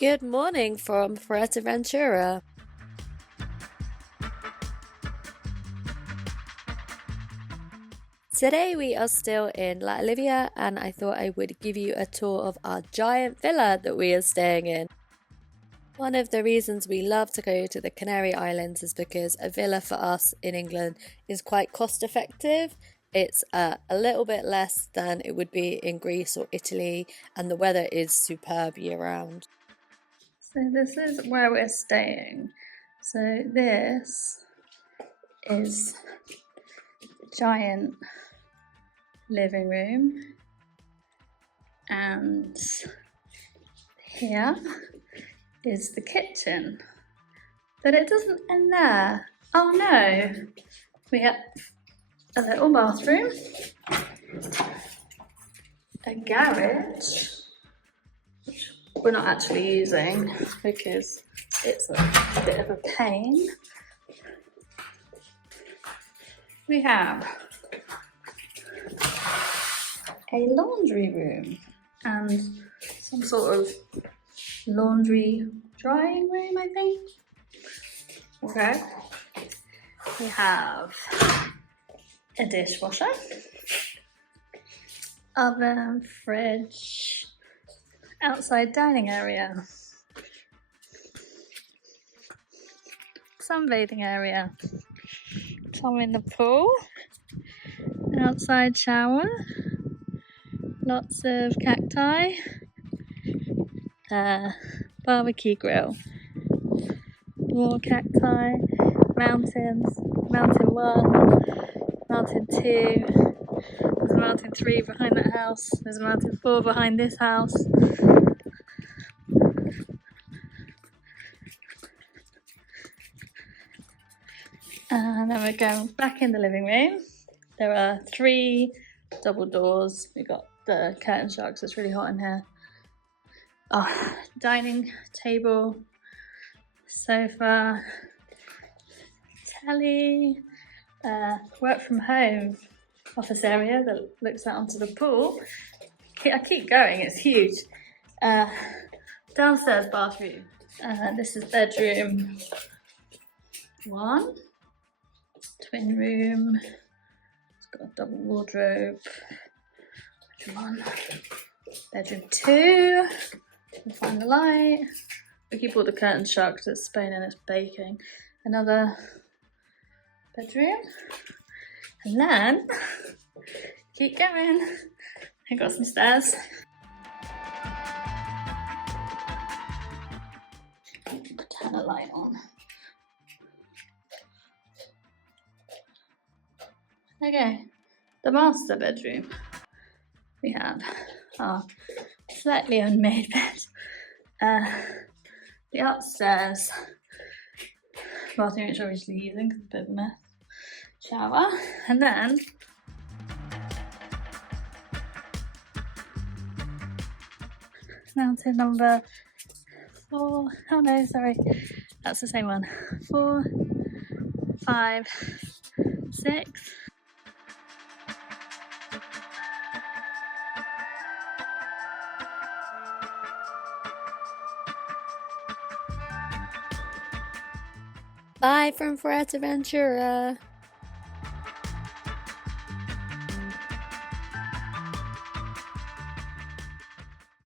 Good morning from Fuerteventura. Today we are still in La Olivia and I thought I would give you a tour of our giant villa that we are staying in. One of the reasons we love to go to the Canary Islands is because a villa for us in England is quite cost effective. It's a little bit less than it would be in Greece or Italy, and the weather is superb year round. So this is where we're staying. So this is the giant living room, and here is the kitchen. But it doesn't end there. Oh no! We have a little bathroom, a garage, which we're not actually using because it's a bit of a pain. We have a laundry room and some sort of laundry drying room, I think. Okay. We have a dishwasher, oven, fridge, outside dining area, sunbathing area, Tom in the pool, outside shower, lots of cacti, barbecue grill, more cacti, mountains, mountain 1, mountain 2, there's a mountain 3 behind that house, there's a mountain 4 behind this house. And then we're going back in the living room. There are 3 double doors. We got the curtain shut because it's really hot in here. Oh, dining table, sofa, telly, work from home office area that looks out onto the pool. I keep going, it's huge. Downstairs bathroom. This is bedroom 1. Twin room. It's got a double wardrobe. Bedroom 1. Bedroom 2. We'll find the light. We keep all the curtains shut because it's Spain and it's baking. Another bedroom. And then, keep going. I got some stairs. Turn the light on. Okay, the master bedroom. We have our slightly unmade bed. The upstairs bathroom, which I'm obviously using because it's a bit of a mess. Shower, and then mountain number 4. Oh no, sorry, that's the same one. 4, 5, 6. Bye from Fuerteventura.